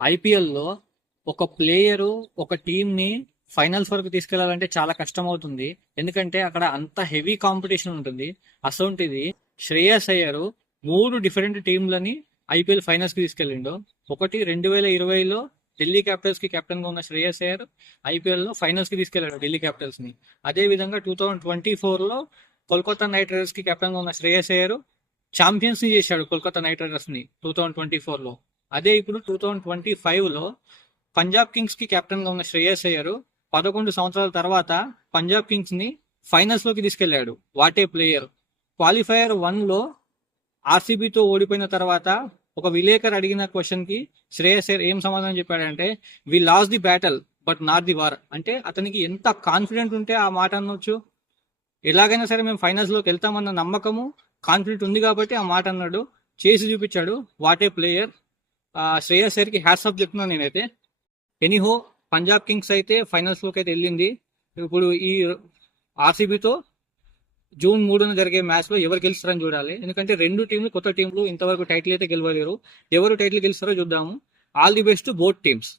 ఐపీఎల్లో ఒక ప్లేయరు ఒక టీంని ఫైనల్స్ వరకు తీసుకెళ్లాలంటే చాలా కష్టం అవుతుంది. ఎందుకంటే అక్కడ అంత హెవీ కాంపిటీషన్ ఉంటుంది. అసొంటిది శ్రేయస్ అయ్యర్ 3 డిఫరెంట్ టీంలని ఐపీఎల్ ఫైనల్స్ కి తీసుకెళ్ళిండు. ఒకటి 2020లో ఢిల్లీ క్యాపిటల్స్ కి కెప్టెన్ గా ఉన్న శ్రేయస్ అయ్యర్ ఐపీఎల్ లో ఫైనల్స్ కి తీసుకెళ్లాడు ఢిల్లీ క్యాపిటల్స్ ని. అదే విధంగా 2024లో కోల్కతా నైట్ రైడర్స్ కి కెప్టెన్ గా ఉన్న శ్రేయస్ అయ్యర్ ఛాంపియన్స్ ని చేశాడు కోల్కతా నైట్ రైడర్స్ ని 2024లో. అదే ఇప్పుడు 2025లో పంజాబ్ కింగ్స్ కి కెప్టెన్ గా ఉన్న శ్రేయస్ అయ్యర్ 11 సంవత్సరాల తర్వాత పంజాబ్ కింగ్స్ ని ఫైనల్స్ లోకి తీసుకెళ్లాడు. What a player. క్వాలిఫైయర్ 1లో ఆర్సీబీతో ఓడిపోయిన తర్వాత ఒక విలేకరు అడిగిన క్వశ్చన్ కి శ్రేయస్ అయ్యర్ ఏం సమాధానం చెప్పాడంటే, we lost the battle but not the war. అంటే అతనికి ఎంత కాన్ఫిడెంట్ ఉంటే ఆ మాట అనొచ్చు. ఎలాగైనా సరే మేము ఫైనల్స్ లోకి వెళ్తామన్న నమ్మకము, కాన్ఫిడెంట్ ఉంది కాబట్టి ఆ మాట అన్నాడు. చేసి చూపించాడు. What a player. శ్రేయస్ అయ్యర్ కి హ్యాట్స్ ఆఫ్ చెప్తున్నాను నేనైతే. ఎనీహో పంజాబ్ కింగ్స్ అయితే ఫైనల్స్ లోకి అయితే వెళ్ళింది. ఇప్పుడు ఈ ఆర్సీబీతో జూన్ 3న జరిగే మ్యాచ్ లో ఎవరు గెలుస్తారని చూడాలి. ఎందుకంటే రెండు టీంలు కొత్త టీంలు ఇంతవరకు టైటిల్ అయితే గెలవలేరు. ఎవరు టైటిల్ గెలుస్తారో చూద్దాము. All the best both teams.